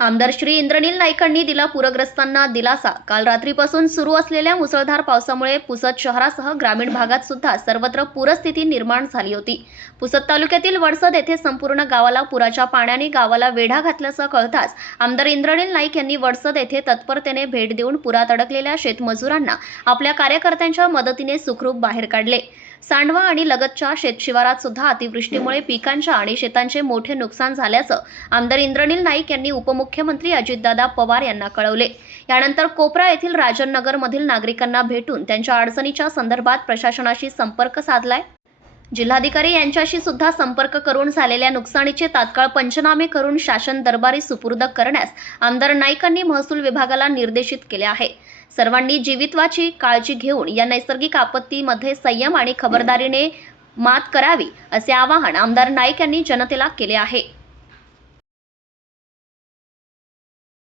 आमदार श्री इंद्रनील नाईकांनी दिला पूरग्रस्तांना दिलासा. काल रात्रीपासून सुरू असलेल्या मुसळधार पावसामुळे पुसद शहरासह ग्रामीण भागात सुद्धा सर्वत्र पूरस्थिती निर्माण झाली होती. पुसद तालुक्यातील वडसद येथे संपूर्ण गावाला पुराच्या पाण्याने गावाला वेढा घातल्याचं कळताच आमदार इंद्रनील नाईक यांनी वडसद येथे तत्परतेने भेट देऊन पुरात अडकलेल्या शेतमजुरांना आपल्या कार्यकर्त्यांच्या मदतीने सुखरूप बाहेर काढले. सांडवा आणि लगतच्या शेतशिवारात सुद्धा अतिवृष्टीमुळे पिकांच्या आणि शेतांचे मोठे नुकसान झाल्याचं आमदार इंद्रनील नाईक यांनी उपमुख्यमंत्री अजितदादा पवार यांना कळवले. यानंतर कोपरा येथील राजन नगरमधील नागरिकांना भेटून त्यांच्या अडचणीच्या संदर्भात प्रशासनाशी संपर्क साधलाय. जिल्हाधिकारी यांच्याशी सुद्धा संपर्क करून झालेल्या नुकसानीचे तात्काळ पंचनामे करून शासन दरबारी सुपूर्द करण्यास आमदार नाईकांनी महसूल विभागाला निर्देशित केले आहे. सर्वांनी जीवितवाची काळजी घेऊन या नैसर्गिक आपत्तीमध्ये संयम आणि खबरदारीने मात करावी असे आवाहन आमदार नाईक यांनी जनतेला केले आहे.